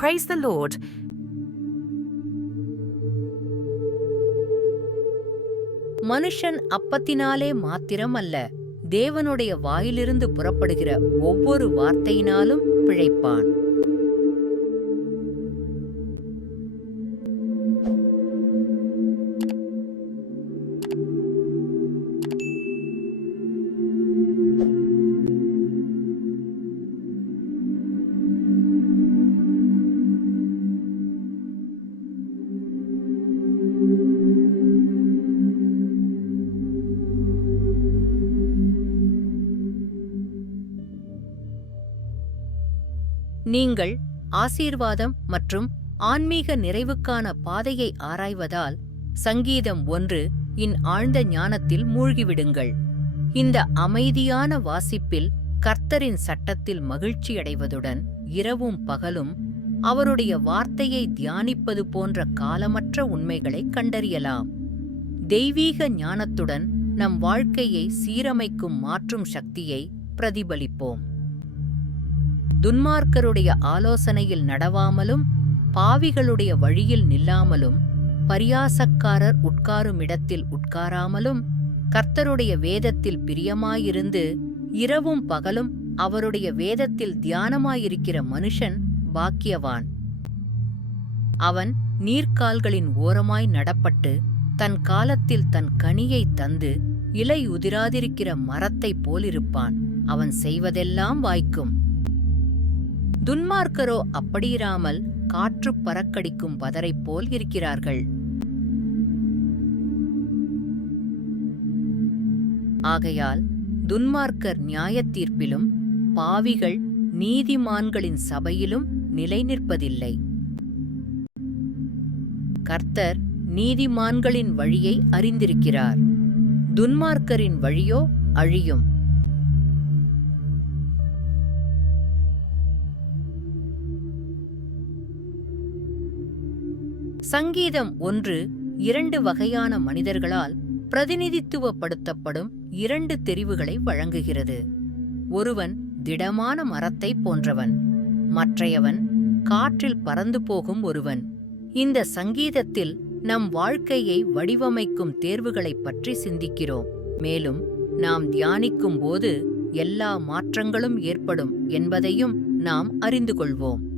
Praise the Lord. மனுஷன் அப்பத்தினாலே மாத்திரம் அல்ல தேவனுடைய வாயிலிருந்து புறப்படுகிற ஒவ்வொரு வார்த்தையினாலும் பிழைப்பான் நீங்கள் ஆசீர்வாதம் மற்றும் ஆன்மீக நிறைவுக்கான பாதையை ஆராய்வதால் சங்கீதம் ஒன்று இன் ஆழ்ந்த ஞானத்தில் மூழ்கிவிடுங்கள். இந்த அமைதியான வாசிப்பில் கர்த்தரின் சட்டத்தில் மகிழ்ச்சியடைவதுடன் இரவும் பகலும் அவருடைய வார்த்தையை தியானிப்பது போன்ற காலமற்ற உண்மைகளை கண்டறியலாம். தெய்வீக ஞானத்துடன் நம் வாழ்க்கையை சீரமைக்கும் மாற்றும் சக்தியை பிரதிபலிப்போம். துன்மார்க்கருடைய ஆலோசனையில் நடவாமலும் பாவிகளுடைய வழியில் நில்லாமலும் பரியாசக்காரர் உட்காருமிடத்தில் உட்காராமலும் கர்த்தருடைய வேதத்தில் பிரியமாயிருந்து இரவும் பகலும் அவருடைய வேதத்தில் தியானமாயிருக்கிற மனுஷன் பாக்கியவான். அவன் நீர்க்கால்களின் ஓரமாய் நடப்பட்டு தன் காலத்தில் தன் கனியை தந்து இலை உதிராதிருக்கிற மரத்தைப் போலிருப்பான். அவன் செய்வதெல்லாம் வாய்க்கும். துன்மார்க்கரோ அப்படியிராமல் காற்று பறக்கடிக்கும் பதரைப் போல் இருக்கிறார்கள். ஆகையால் துன்மார்க்கர் நியாயத்தீர்ப்பிலும் பாவிகள் நீதிமான்களின் சபையிலும் நிலை நிற்பதில்லை கர்த்தர் நீதிமான்களின் வழியை அறிந்திருக்கிறார். துன்மார்க்கரின் வழியோ அழியும். சங்கீதம் ஒன்று இரண்டு வகையான மனிதர்களால் பிரதிநிதித்துவப்படுத்தப்படும் இரண்டு தெரிவுகளை வழங்குகிறது. ஒருவன் திடமான மரத்தைப் போன்றவன் மற்றையவன் காற்றில் பறந்து போகும் ஒருவன். இந்த சங்கீதத்தில் நம் வாழ்க்கையை வடிவமைக்கும் தேர்வுகளைப் பற்றி சிந்திக்கிறோம். மேலும் நாம் தியானிக்கும் போது எல்லா மாற்றங்களும் ஏற்படும் என்பதையும் நாம் அறிந்து கொள்வோம்.